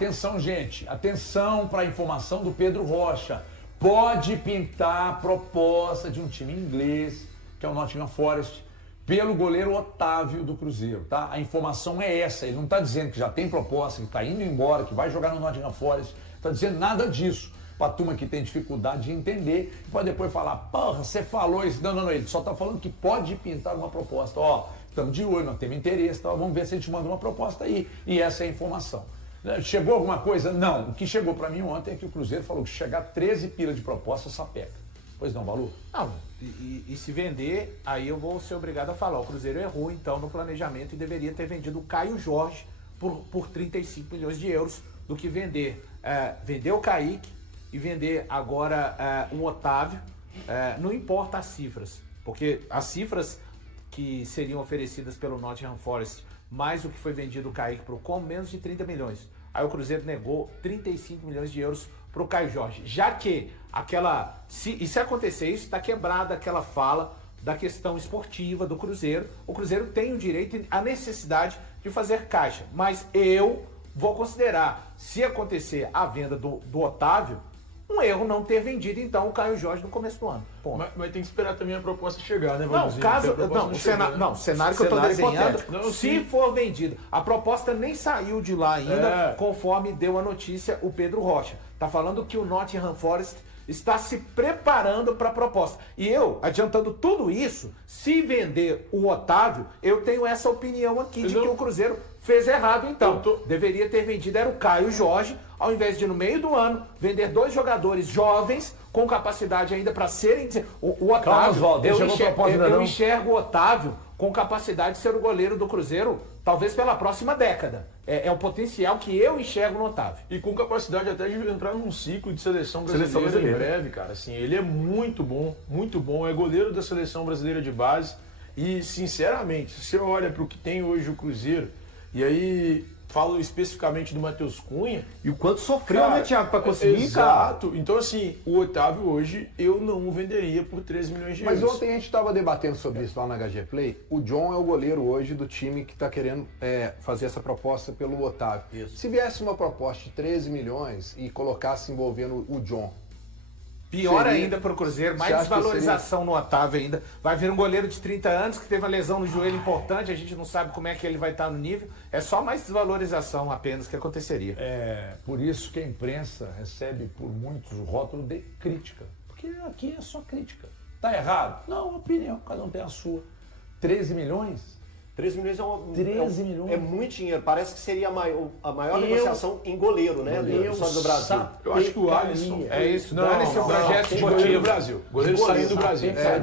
Atenção, gente, atenção para a informação do Pedro Rocha. Pode pintar a proposta de um time inglês, que é o Nottingham Forest, pelo goleiro Otávio do Cruzeiro, tá? A informação é essa, ele não está dizendo que já tem proposta, que está indo embora, que vai jogar no Nottingham Forest, não está dizendo nada disso. Para a turma que tem dificuldade de entender, pode depois falar, porra, você falou isso. Não, ele só está falando que pode pintar uma proposta. Ó, estamos de olho, nós temos interesse, tá? Vamos ver se a gente manda uma proposta aí. E essa é a informação. Chegou alguma coisa? Não. O que chegou para mim ontem é que o Cruzeiro falou que chegar 13 pila de proposta, sapeca. Pois não, Balu? Não, e se vender, aí eu vou ser obrigado a falar. O Cruzeiro errou, então, no planejamento e deveria ter vendido o Caio Jorge por 35 milhões de euros do que vender. Vender o Kaique e vender agora o Otávio. Não importa as cifras, porque as cifras que seriam oferecidas pelo Nottingham Forest mais o que foi vendido o Kaique com menos de 30 milhões. Aí o Cruzeiro negou 35 milhões de euros para o Caio Jorge. Já que se acontecer isso, está quebrada aquela fala da questão esportiva do Cruzeiro. O Cruzeiro tem o direito e a necessidade de fazer caixa. Mas eu vou considerar, se acontecer a venda do Otávio, um erro não ter vendido, então, o Caio Jorge no começo do ano. Mas tem que esperar também a proposta chegar, né, Valdir? O cenário que eu estou desenhando, se for vendido. A proposta nem saiu de lá ainda, conforme deu a notícia o Pedro Rocha. Está falando que o Nottingham Forest está se preparando para a proposta. E eu, adiantando tudo isso, se vender o Otávio, eu tenho essa opinião aqui de que o Cruzeiro fez errado, então. Deveria ter vendido, era o Caio Jorge, ao invés de, no meio do ano, vender 2 jogadores jovens, com capacidade ainda para serem... O Otávio, eu enxergo o Otávio com capacidade de ser o goleiro do Cruzeiro, talvez pela próxima década. É o potencial que eu enxergo no Otávio. E com capacidade até de entrar num ciclo de seleção brasileira em breve, cara. Assim, ele é muito bom, é goleiro da seleção brasileira de base. E, sinceramente, se você olha para o que tem hoje o Cruzeiro, e aí falo especificamente do Matheus Cunha. E o quanto sofreu, cara, né, Thiago, para conseguir, exato. Então, assim, o Otávio hoje eu não o venderia por 13 milhões de euros. Mas ontem a gente estava debatendo sobre isso lá na HG Play. O John é o goleiro hoje do time que está querendo fazer essa proposta pelo Otávio. Isso. Se viesse uma proposta de 13 milhões e colocasse envolvendo o John, pior ainda para o Cruzeiro, mais desvalorização no Otávio ainda. Vai vir um goleiro de 30 anos que teve uma lesão no joelho importante, a gente não sabe como é que ele vai estar no nível. É só mais desvalorização apenas que aconteceria. Por isso que a imprensa recebe por muitos o rótulo de crítica. Porque aqui é só crítica. Tá errado? Não, opinião, cada um tem a sua. 13 milhões? 13 milhões 13 milhões. É muito dinheiro. Parece que seria a maior negociação em goleiro, né? Do Brasil. Eu acho que o Alisson... É isso. Dane-se o projeto esportivo do Brasil. Goleiro saindo do Brasil. Sai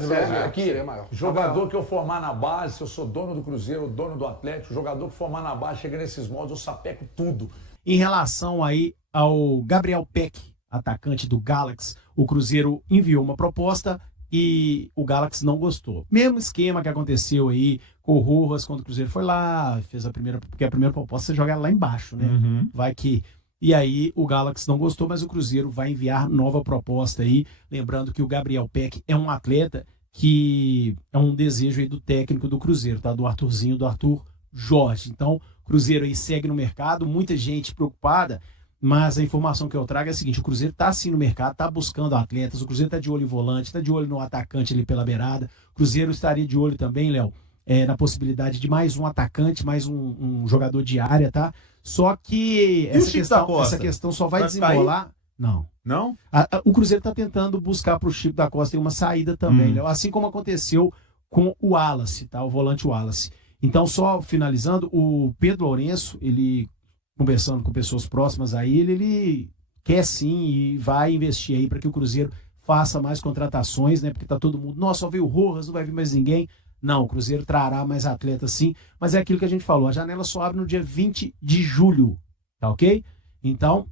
do Brasil. Aqui, jogador que eu formar na base, se eu sou dono do Cruzeiro, dono do Atlético, jogador que formar na base, chega nesses modos, eu sapeco tudo. Em relação aí ao Gabriel Peck, atacante do Galaxy, o Cruzeiro enviou uma proposta e o Galaxy não gostou. Mesmo esquema que aconteceu aí com o Rojas, quando o Cruzeiro foi lá, fez porque a primeira proposta você joga lá embaixo, né? Vai que... E aí o Galaxy não gostou, mas o Cruzeiro vai enviar nova proposta aí. Lembrando que o Gabriel Peck é um atleta que é um desejo aí do técnico do Cruzeiro, tá? Do Arthurzinho, do Arthur Jorge. Então, o Cruzeiro aí segue no mercado, muita gente preocupada, mas a informação que eu trago é a seguinte: o Cruzeiro está sim no mercado, está buscando atletas, o Cruzeiro está de olho em volante, está de olho no atacante ali pela beirada. O Cruzeiro estaria de olho também, Léo, na possibilidade de mais um atacante, mais um jogador de área, tá? Só que essa questão só vai desenrolar... Não. Não? O Cruzeiro está tentando buscar para o Chico da Costa uma saída também, Léo, assim como aconteceu com o Wallace, tá? O volante Wallace. Então, só finalizando, o Pedro Lourenço, ele... conversando com pessoas próximas a ele quer sim e vai investir aí para que o Cruzeiro faça mais contratações, né? Porque tá todo mundo, nossa, só veio o Rojas, não vai vir mais ninguém. Não, o Cruzeiro trará mais atletas sim, mas é aquilo que a gente falou, a janela só abre no dia 20 de julho, tá ok? Então,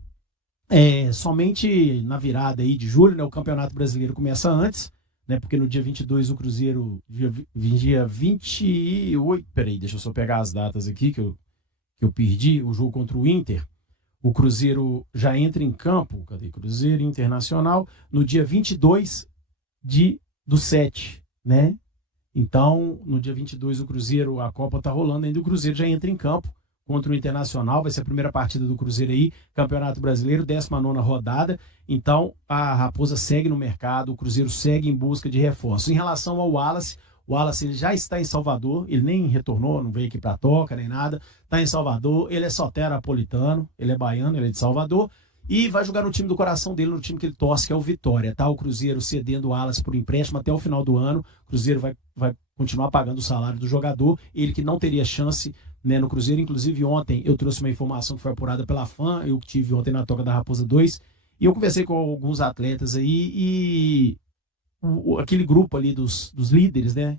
somente na virada aí de julho, né? O Campeonato Brasileiro começa antes, né? Porque no dia 22 o Cruzeiro, dia 28, peraí, deixa eu só pegar as datas aqui que eu perdi, o jogo contra o Inter, o Cruzeiro já entra em campo, cadê? Cruzeiro Internacional, no dia 22 do 7, né? Então, no dia 22 o Cruzeiro, a Copa tá rolando ainda, o Cruzeiro já entra em campo contra o Internacional, vai ser a primeira partida do Cruzeiro aí, Campeonato Brasileiro, 19ª rodada. Então, a Raposa segue no mercado, o Cruzeiro segue em busca de reforços. Em relação ao Wallace, o Wallace ele já está em Salvador, ele nem retornou, não veio aqui para Toca nem nada, está em Salvador, ele é soteropolitano, ele é baiano, ele é de Salvador, e vai jogar no time do coração dele, no time que ele torce, que é o Vitória, tá? O Cruzeiro cedendo o Wallace por empréstimo até o final do ano, o Cruzeiro vai continuar pagando o salário do jogador, ele que não teria chance, né, no Cruzeiro. Inclusive ontem eu trouxe uma informação que foi apurada pela FAM, eu tive ontem na Toca da Raposa 2, e eu conversei com alguns atletas aí, e aquele grupo ali dos líderes, né,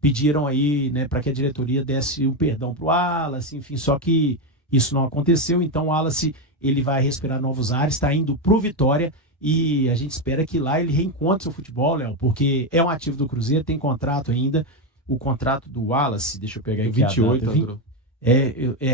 pediram aí, né, para que a diretoria desse um perdão pro Wallace, enfim, só que isso não aconteceu. Então o Wallace, ele vai respirar novos ares, está indo pro Vitória, e a gente espera que lá ele reencontre seu futebol, Léo, porque é um ativo do Cruzeiro, tem contrato ainda. O contrato do Wallace, deixa eu pegar aqui 28,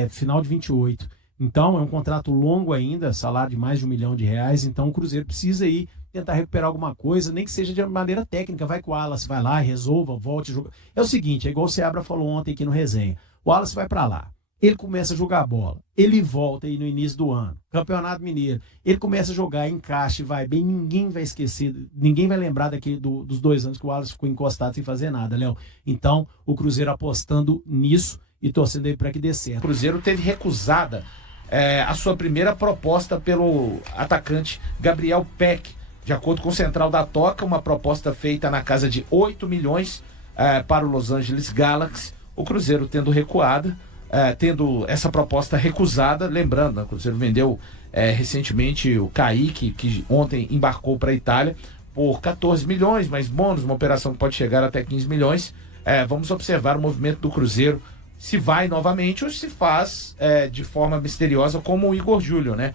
final de 28. Então é um contrato longo ainda, salário de mais de R$1 milhão. Então o Cruzeiro precisa aí tentar recuperar alguma coisa, nem que seja de maneira técnica. Vai que o Wallace vai lá, resolva, volte a jogar. É o seguinte, é igual o Seabra falou ontem aqui no resenha. O Wallace vai para lá, ele começa a jogar bola, ele volta aí no início do ano, Campeonato Mineiro, ele começa a jogar, encaixa e vai bem, ninguém vai esquecer, ninguém vai lembrar dos 2 anos que o Wallace ficou encostado sem fazer nada, Léo. Então, o Cruzeiro apostando nisso e torcendo aí para que dê certo. O Cruzeiro teve recusada a sua primeira proposta pelo atacante Gabriel Peck, de acordo com o Central da Toca, uma proposta feita na casa de 8 milhões para o Los Angeles Galaxy, o Cruzeiro tendo recuado, tendo essa proposta recusada. Lembrando, né, o Cruzeiro vendeu recentemente o Kaique, que ontem embarcou para a Itália, por 14 milhões, mais bônus, uma operação que pode chegar até 15 milhões. Vamos observar o movimento do Cruzeiro, se vai novamente ou se faz de forma misteriosa, como o Igor Júlio, né?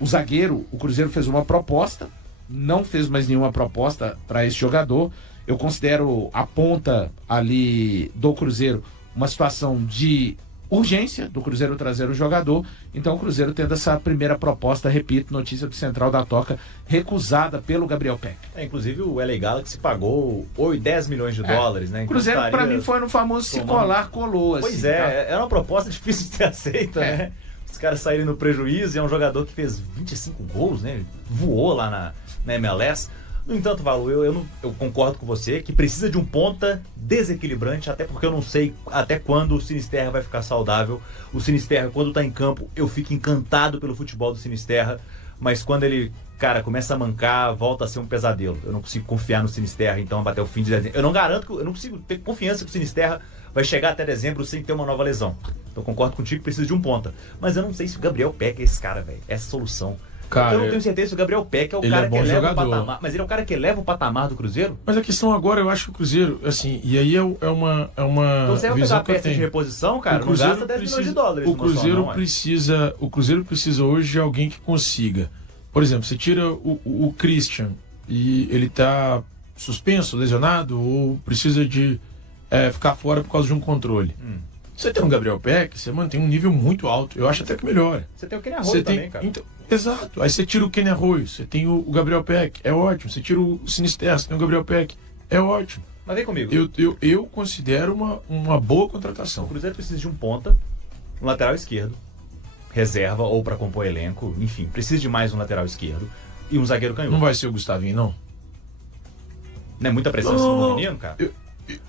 O zagueiro, o Cruzeiro fez uma proposta, não fez mais nenhuma proposta para esse jogador. Eu considero a ponta ali do Cruzeiro uma situação de urgência do Cruzeiro trazer o jogador. Então o Cruzeiro tendo essa primeira proposta, repito, notícia do Central da Toca, recusada pelo Gabriel Peck. Inclusive o LA Galaxy pagou 10 milhões de dólares, né? O Cruzeiro, para mim, foi no famoso se colar, colou. Assim, pois é, era uma proposta difícil de ser aceita, né? Os caras saírem no prejuízo, e é um jogador que fez 25 gols, né? Voou lá na MLS. No entanto, Valu, eu concordo com você que precisa de um ponta desequilibrante, até porque eu não sei até quando o Sinisterra vai ficar saudável. O Sinisterra, quando tá em campo, eu fico encantado pelo futebol do Sinisterra, mas quando ele, cara, começa a mancar, volta a ser um pesadelo. Eu não consigo confiar no Sinisterra, então, até o fim de dezembro. Eu não consigo ter confiança que o Sinisterra vai chegar até dezembro sem ter uma nova lesão. Então, concordo contigo que precisa de um ponta. Mas eu não sei se o Gabriel Peck é esse cara, velho, essa solução. Cara, eu não tenho certeza se o Gabriel Peck é o cara que eleva o patamar. Mas ele é o cara que eleva o patamar do Cruzeiro? Mas a questão agora, eu acho que o Cruzeiro, assim, e aí é uma então você vai pegar peça de reposição, cara, não gasta 10 milhões de dólares. O Cruzeiro precisa hoje de alguém que consiga. Por exemplo, você tira o Christian e ele tá suspenso, lesionado, ou precisa de ficar fora por causa de um controle. Você tem um Gabriel Peck, você mantém um nível muito alto. Eu acho até que melhora. Você tem o Kenny Arroyo também, cara. Então, exato. Aí você tira o Kenny Arroyo, você tem o Gabriel Peck, é ótimo. Você tira o Sinisterra, você tem o Gabriel Peck, é ótimo. Mas vem comigo. Eu considero uma boa contratação. O Cruzeiro precisa de um ponta, um lateral esquerdo, reserva ou para compor elenco, enfim. Precisa de mais um lateral esquerdo e um zagueiro canhoto. Não vai ser o Gustavinho, não? Não é muita pressão em cima do menino, cara?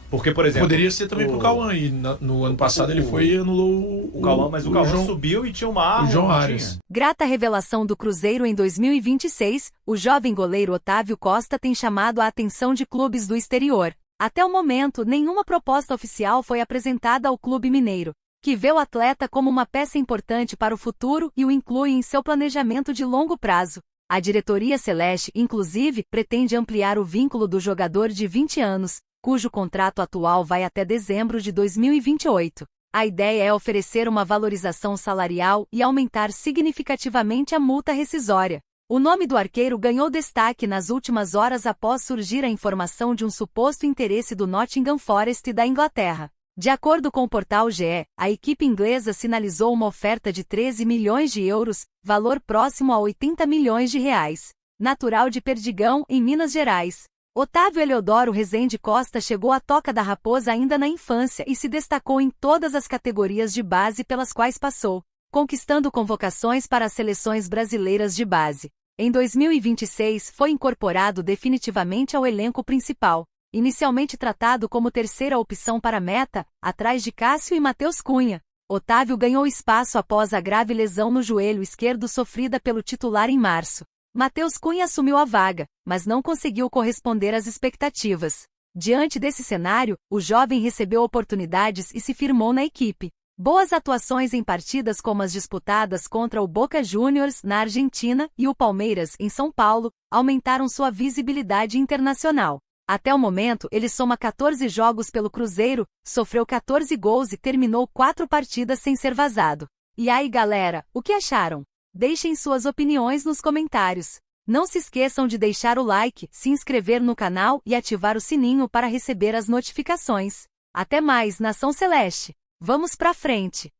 Porque, por exemplo... Poderia ser também pro Cauã, e no ano passado ele foi e anulou o Cauã, mas o Cauã subiu e tinha uma arma. O João Arias. Grata revelação do Cruzeiro em 2026, o jovem goleiro Otávio Costa tem chamado a atenção de clubes do exterior. Até o momento, nenhuma proposta oficial foi apresentada ao clube mineiro, que vê o atleta como uma peça importante para o futuro e o inclui em seu planejamento de longo prazo. A diretoria celeste, inclusive, pretende ampliar o vínculo do jogador de 20 anos, cujo contrato atual vai até dezembro de 2028. A ideia é oferecer uma valorização salarial e aumentar significativamente a multa rescisória. O nome do arqueiro ganhou destaque nas últimas horas após surgir a informação de um suposto interesse do Nottingham Forest da Inglaterra. De acordo com o portal GE, a equipe inglesa sinalizou uma oferta de 13 milhões de euros, valor próximo a 80 milhões de reais. Natural de Perdigão, em Minas Gerais, Otávio Eleodoro Rezende Costa chegou à Toca da Raposa ainda na infância e se destacou em todas as categorias de base pelas quais passou, conquistando convocações para as seleções brasileiras de base. Em 2026 foi incorporado definitivamente ao elenco principal, inicialmente tratado como terceira opção para a meta, atrás de Cássio e Matheus Cunha. Otávio ganhou espaço após a grave lesão no joelho esquerdo sofrida pelo titular em março. Matheus Cunha assumiu a vaga, mas não conseguiu corresponder às expectativas. Diante desse cenário, o jovem recebeu oportunidades e se firmou na equipe. Boas atuações em partidas como as disputadas contra o Boca Juniors, na Argentina, e o Palmeiras, em São Paulo, aumentaram sua visibilidade internacional. Até o momento, ele soma 14 jogos pelo Cruzeiro, sofreu 14 gols e terminou 4 partidas sem ser vazado. E aí, galera, o que acharam? Deixem suas opiniões nos comentários. Não se esqueçam de deixar o like, se inscrever no canal e ativar o sininho para receber as notificações. Até mais, Nação Celeste! Vamos pra frente!